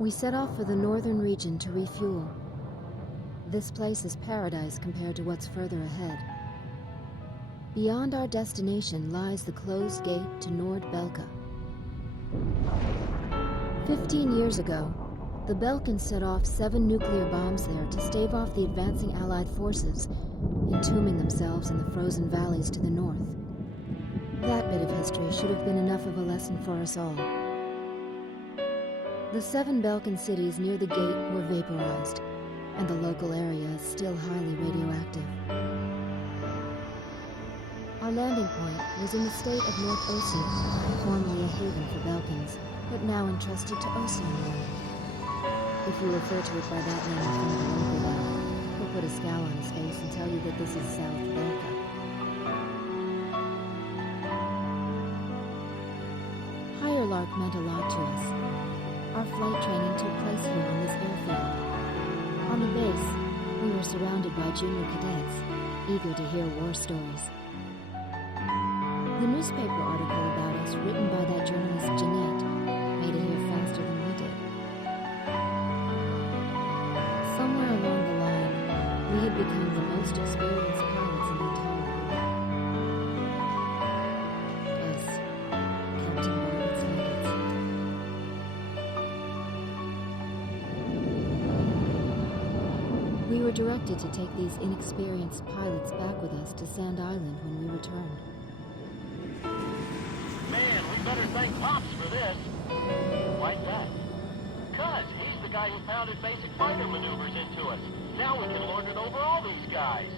We set off for the northern region to refuel. This place is paradise compared to what's further ahead. Beyond our destination lies the closed gate to Nord-Belka. 15 years ago, the Belkans set off 7 nuclear bombs there to stave off the advancing Allied forces, entombing themselves in the frozen valleys to the north. That bit of history should have been enough of a lesson for us all. The 7 Belkan cities near the gate were vaporized, and the local area is still highly radioactive. Our landing point was in the state of North Ossia, formerly a haven for Belkans, but now entrusted to Oceania. If we refer to it by that name from the local guy, he'll put a scowl on his face and tell you that this is South Belka. Higher Lark meant a lot to us. Our flight training took place here on this airfield. On the base, we were surrounded by junior cadets, eager to hear war stories. The newspaper article about us, written by that journalist Jeanette, made it here faster than we did. Somewhere along the line, we had become the most experienced pilots in the entire world. Us, Captain Bartlett's nuggets. We were directed to take these inexperienced pilots back with us to Sand Island when we returned. Better thank Pops for this. Why's that? 'Cause he's the guy who pounded basic fighter maneuvers into us. Now we can lord it over all these guys.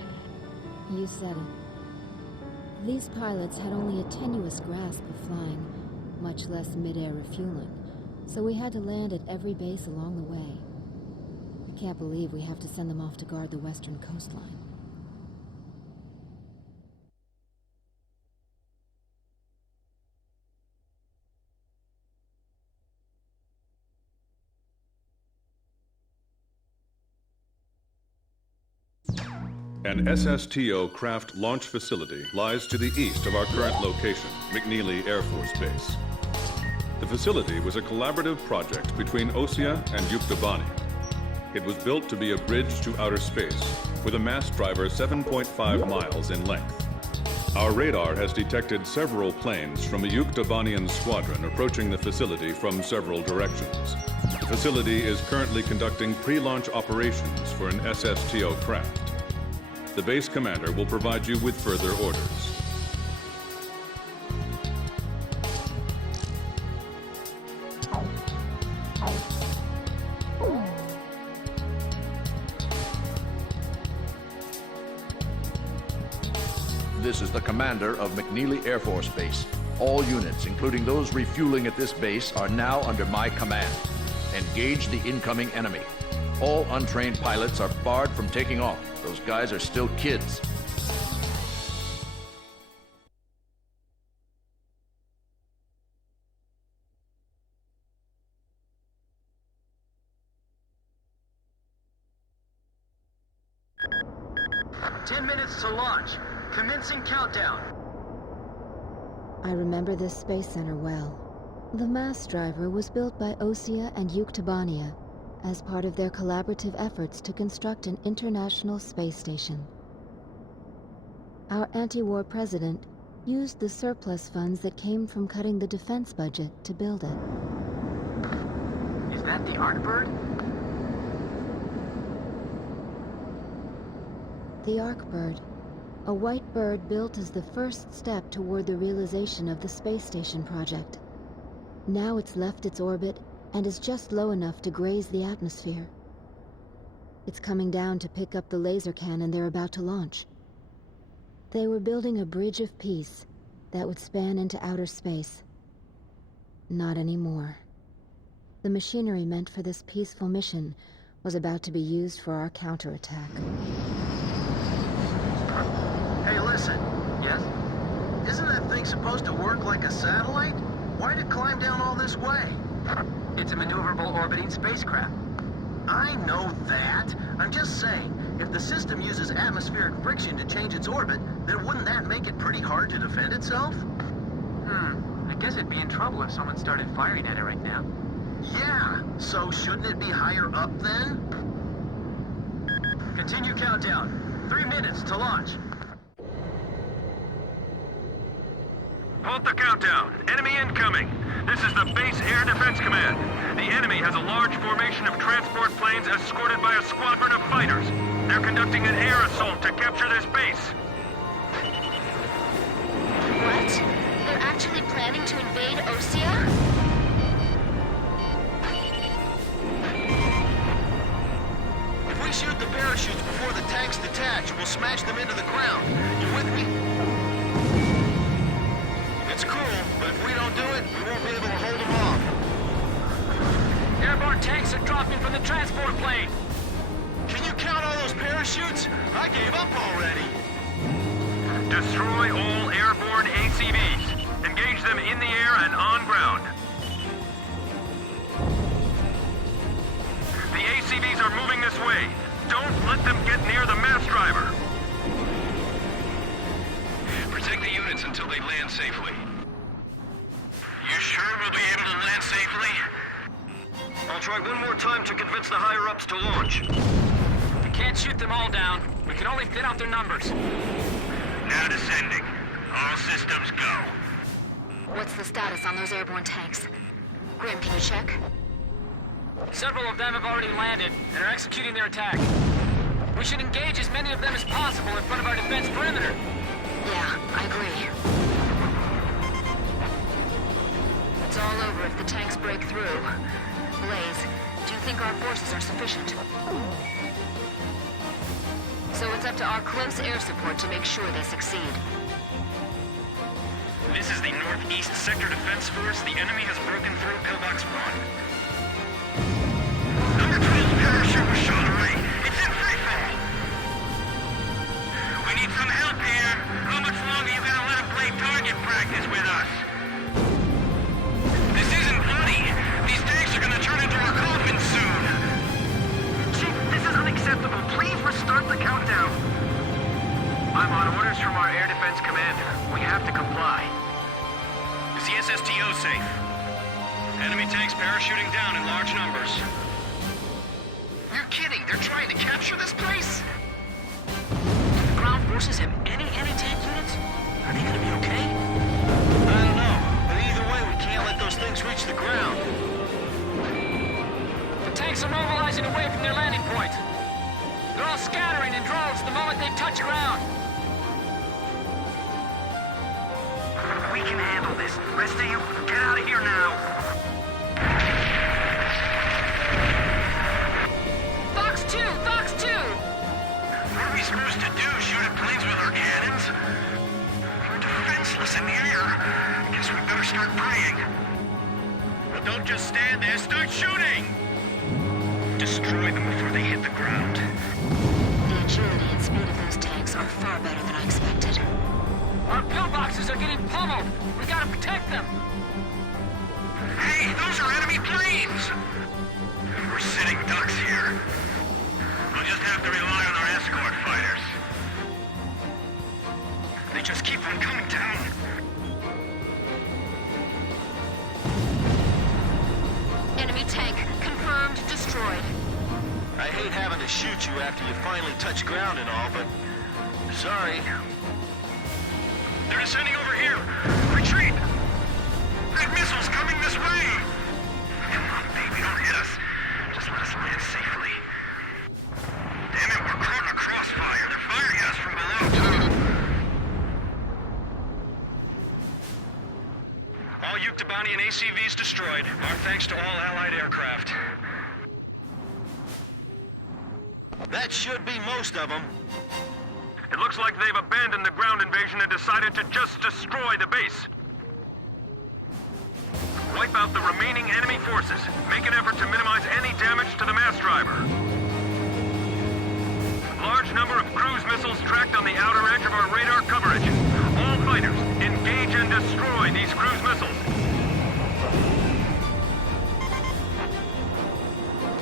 You said it. These pilots had only a tenuous grasp of flying, much less mid-air refueling, so we had to land at every base along the way. I can't believe we have to send them off to guard the western coastline. An SSTO craft launch facility lies to the east of our current location, McNeely Air Force Base. The facility was a collaborative project between Ossia and Yuktobani. It was built to be a bridge to outer space, with a mass driver 7.5 miles in length. Our radar has detected several planes from a Yuktobanian squadron approaching the facility from several directions. The facility is currently conducting pre-launch operations for an SSTO craft. The base commander will provide you with further orders. This is the commander of McNeely Air Force Base. All units, including those refueling at this base, are now under my command. Engage the incoming enemy. All untrained pilots are barred from taking off. Those guys are still kids. Ten minutes to launch. Commencing countdown. I remember this space center well. The mass driver was built by Ossia and Yuktobania as part of their collaborative efforts to construct an international space station. Our anti-war president used the surplus funds that came from cutting the defense budget to build it. Is that the Arkbird? The Arkbird, a white bird built as the first step toward the realization of the space station project. Now it's left its orbit and is just low enough to graze the atmosphere. It's coming down to pick up the laser cannon they're about to launch. They were building a bridge of peace that would span into outer space. Not anymore. The machinery meant for this peaceful mission was about to be used for our counterattack. Hey, listen. Yes? Isn't that thing supposed to work like a satellite? Why'd it climb down all this way? It's a maneuverable orbiting spacecraft. I know that. I'm just saying, if the system uses atmospheric friction to change its orbit, then wouldn't that make it pretty hard to defend itself? I guess it'd be in trouble if someone started firing at it right now. Yeah, So shouldn't it be higher up then? Continue countdown. 3 minutes to launch. Halt the countdown. Enemy incoming. This is the Base Air Defense Command. The enemy has a large formation of transport planes escorted by a squadron of fighters. They're conducting an air assault to capture this base. What? They're actually planning to invade Osea? If we shoot the parachutes before the tanks detach, we'll smash them into the ground. You with me? It's cool, but if we don't do it, we won't be able to hold them off. Airborne tanks are dropping from the transport plane. Can you count all those parachutes? I gave up already. Destroy all airborne ACVs. Engage them in the air and on ground. The ACVs are moving this way. Don't let them get near the mass driver. Protect the units until they land safely. You sure we'll be able to land safely? I'll try one more time to convince the higher-ups to launch. We can't shoot them all down. We can only thin out their numbers. Now descending. All systems go. What's the status on those airborne tanks? Grim, can you check? Several of them have already landed and are executing their attack. We should engage as many of them as possible in front of our defense perimeter. Yeah, I agree. It's all over if the tanks break through. Blaze, do you think our forces are sufficient? So it's up to our close air support to make sure they succeed. This is the Northeast Sector Defense Force. The enemy has broken through Pillbox 1. Number 12's parachute was shot away. It's in free fall. We need some help here. How much longer you gonna let him play target practice with us? This isn't funny. These tanks are gonna turn into our coffins soon. Chief, this is unacceptable. Please restart the countdown. I'm on orders from our air defense commander. We have to comply. Is the SSTO safe? Enemy tanks parachuting down in large numbers. You're kidding. They're trying to capture this place? Ground forces have any tank units? Are they gonna be okay? I don't know. But either way, we can't let those things reach the ground. The tanks are mobilizing away from their landing point. They're all scattering in droves the moment they touch ground. We can handle this. Rest of you, get out of here now. Fox 2! Fox 2! What are we supposed to do? Shoot at planes with our cannons? We're defenseless in the air. Guess we better start praying. Well, don't just stand there. Start shooting! Destroy them before they hit the ground. The agility and speed of those tanks are far better than I expected. Our pillboxes are getting pummeled! We gotta protect them! Hey, those are enemy planes! We're sitting ducks here. We'll just have to rely on our escort fighters. They just keep on coming down. Enemy tank confirmed destroyed. I hate having to shoot you after you finally touch ground and all, but... sorry. They're descending over here. Retreat! That missile's coming this way! Come on, baby, don't hit us. Just let us land safely. Damn it, we're caught in a crossfire. They're firing at us from below. All Yuktobani and ACVs destroyed. Our thanks to all Allied aircraft. That should be most of them. It looks like they've abandoned the ground invasion and decided to just destroy the base. Wipe out the remaining enemy forces. Make an effort to minimize any damage to the mass driver. Large number of cruise missiles tracked on the outer edge of our radar coverage. All fighters, engage and destroy these cruise missiles.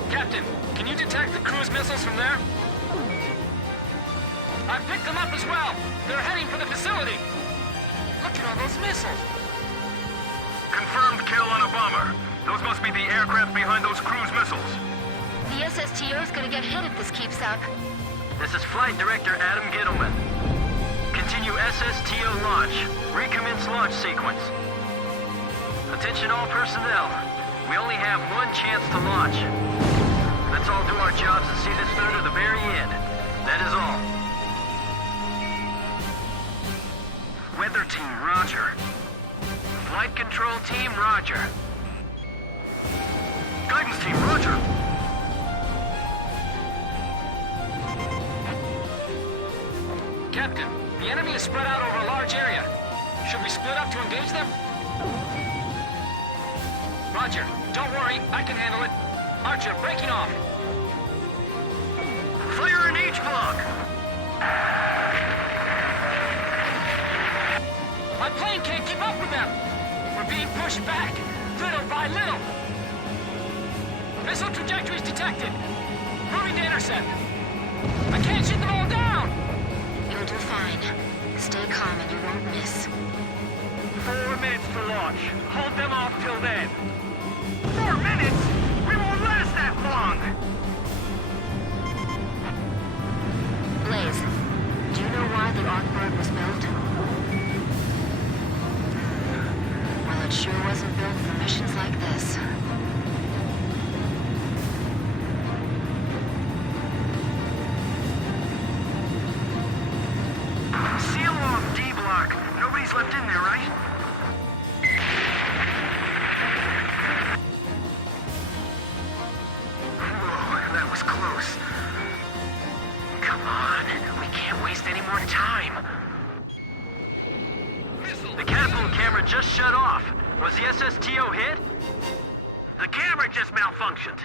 Captain, can you detect the cruise missiles from there? I picked them up as well. They're heading for the facility. Look at all those missiles. Confirmed kill on a bomber. Those must be the aircraft behind those cruise missiles. The SSTO's gonna get hit if this keeps up. This is Flight Director Adam Gittleman. Continue SSTO launch. Recommence launch sequence. Attention all personnel. We only have one chance to launch. Let's all do our jobs and see this through to the very end. That is all. Weather team, roger. Flight control team, roger. Guidance team, roger. Captain, the enemy is spread out over a large area. Should we split up to engage them? Roger. Don't worry, I can handle it. Archer, breaking off. Fire in H block. My plane can't keep up with them. We're being pushed back, little by little. Missile trajectories detected. Moving to intercept. I can't shoot them all down. You'll do fine. Stay calm and you won't miss. 4 minutes to launch. Hold them off till then. 4 minutes? We won't last that long! Blaze, do you know why the Arcbird was built? Well, it sure wasn't built for missions like this. Seal off D block. Nobody's left in there, right? Whoa, that was close. Come on, we can't waste any more time. The catapult camera just shut off. Was the SSTO hit? The camera just malfunctioned.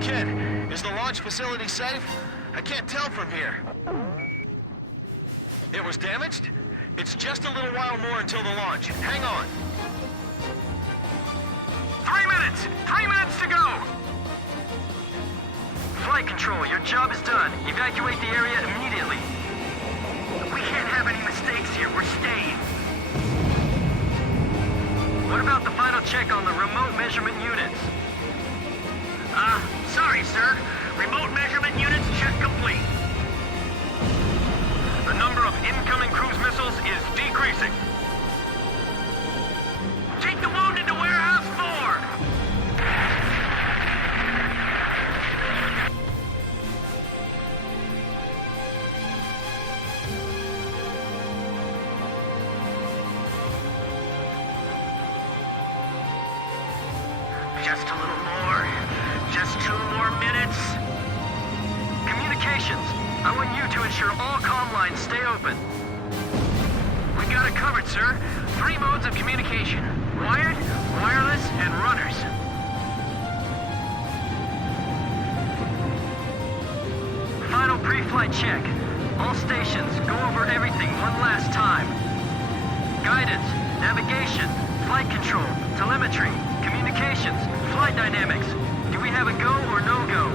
Kid, is the launch facility safe? I can't tell from here. It was damaged? It's just a little while more until the launch. Hang on. 3 minutes! 3 minutes to go! Flight control, your job is done. Evacuate the area immediately. We can't have any mistakes here. We're staying. What about the final check on the remote measurement units? Sorry, sir. Remote measurement units check complete. The number of incoming cruise missiles is decreasing. Take the wounded to Warehouse 4! Just a little more. Just 2 more minutes. Communications. I want you to ensure all comm lines stay open. We got it covered, sir. 3 modes of communication. Wired, wireless, and runners. Final pre-flight check. All stations, go over everything one last time. Guidance, navigation, flight control, telemetry, communications, flight dynamics. Do we have a go or no-go?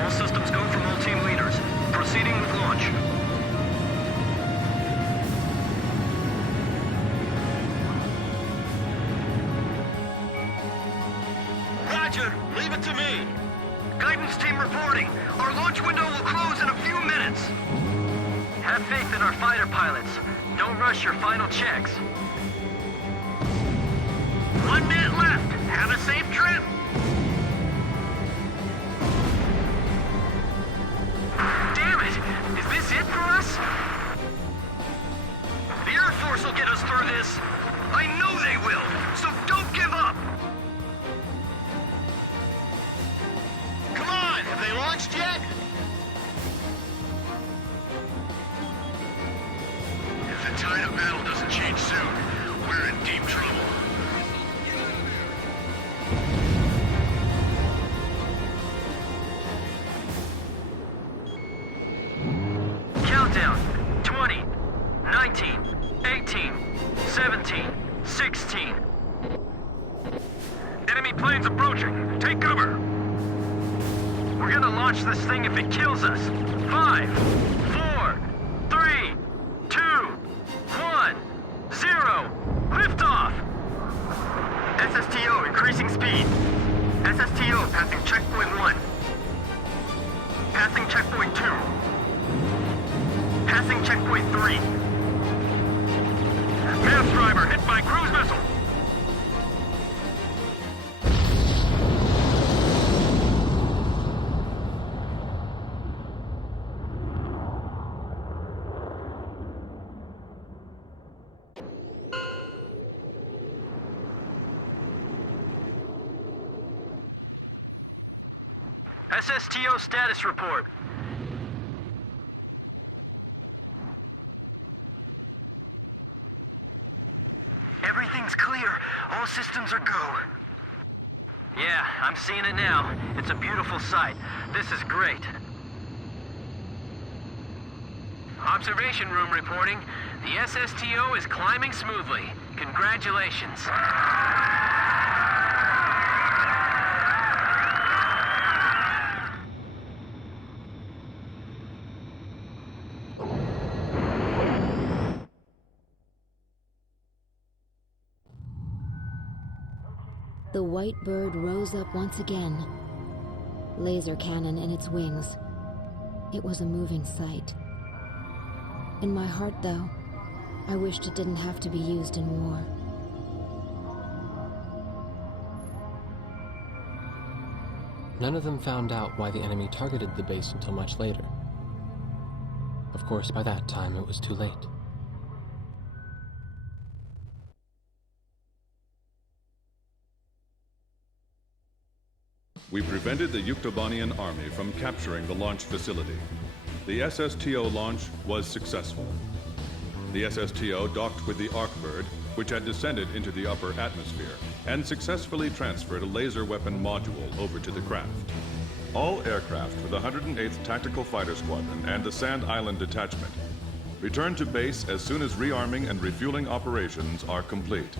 All systems go from all team leaders. Proceeding with launch. Roger, leave it to me. Guidance team reporting. Our launch window will close in a few minutes. Have faith in our fighter pilots. Don't rush your final checks. 1 minute left. Have a safe trip. Damn it! Is this it for us? The Air Force will get us through this. I know they will, so don't give up. Come on, have they launched yet? If the tide of battle doesn't change soon, we're in deep trouble. Countdown. 20, 19, 18, 17, 16. Enemy planes approaching. Take cover. We're gonna launch this thing if it kills us. 5, 4, 3, 2, 1, 0. Liftoff! SSTO increasing speed. SSTO passing checkpoint 1. Passing checkpoint 2. Passing checkpoint 3. Mass driver hit by cruise missile. SSTO status report. Everything's clear. All systems are go. Yeah, I'm seeing it now. It's a beautiful sight. This is great. Observation room reporting. The SSTO is climbing smoothly. Congratulations. The white bird rose up once again, laser cannon in its wings. It was a moving sight. In my heart, though, I wished it didn't have to be used in war. None of them found out why the enemy targeted the base until much later. Of course, by that time, it was too late. We prevented the Yuktobanian army from capturing the launch facility. The SSTO launch was successful. The SSTO docked with the Arcbird, which had descended into the upper atmosphere, and successfully transferred a laser weapon module over to the craft. All aircraft for the 108th Tactical Fighter Squadron and the Sand Island Detachment return to base as soon as rearming and refueling operations are complete.